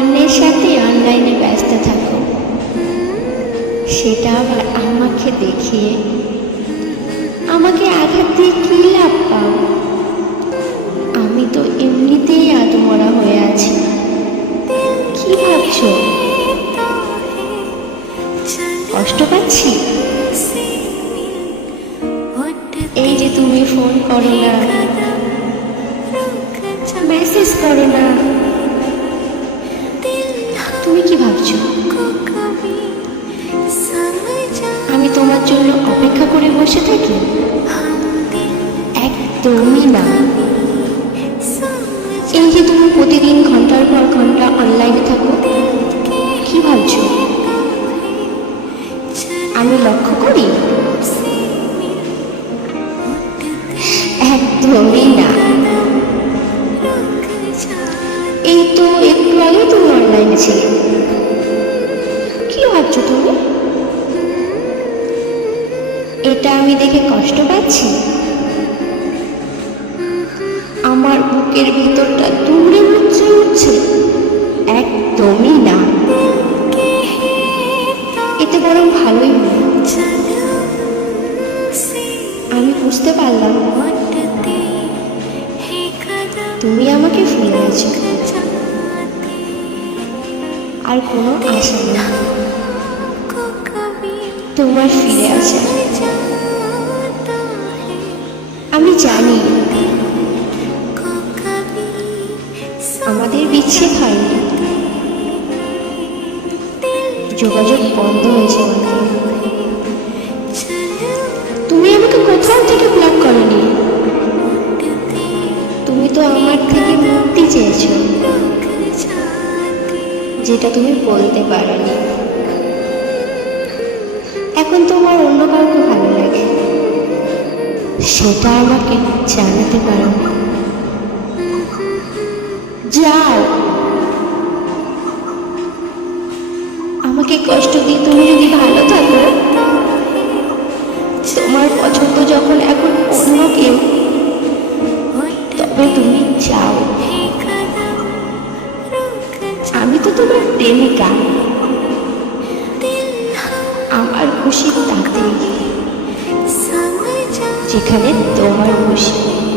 অন্যের সাথে অনলাইনে ব্যস্ত থাকো। সেটা আবার আমাকে দেখিয়ে। আমাকে আঘাত দিয়ে কী লাভ পাও? আমি তো এমনিতেই আদমরা হয়ে আছি। কি ভাবছ? কষ্ট পাচ্ছি? এই যে তুমি ফোন করো না। তুমি কি ভাবছ? আমি তোমার জন্য অপেক্ষা করে বসে থাকি? একদমই না। এই যে তুমি প্রতিদিন ঘণ্টার পর ঘণ্টা অনলাইনে থাকো, কি ভাবছ? আমি লক্ষ্য করি, একদমই না। এই তো একটু আগে তুমি অনলাইনে কি ভাবছ তুমি? এটা আমি দেখে কষ্ট পাচ্ছি। আমার বুকের ভিতরটা দূরে উঠছে উঠছে। একদমই না। এতে বরং ভালোই আমি বুঝতে পারলাম। তুমি আমাকে ভুলে গেছো। আর কোনো আশা নেই। তোমার ফিরে আসা। আমি জানি আমাদের বিচ্ছেদ হয়নি। যোগাযোগ বন্ধ হয়েছে। তুমি আমাকে কোথাও থেকে ব্লক করনি। তুমি তো আমার থেকে মুক্তি চেয়েছো। যেটা তুমি বলতে পারোনি। এখন তোমার অন্য কাউকে ভালো লাগে? সেটা আমাকে জানাতে পারো যাও। আমাকে কষ্ট দিয়ে তুমি যদি ভালো থাকো, তোমার পছন্দ যখন এখন অন্য কেউ, তবে তুমি যাও। খুশি তাতে যেখানে তোমার খুশি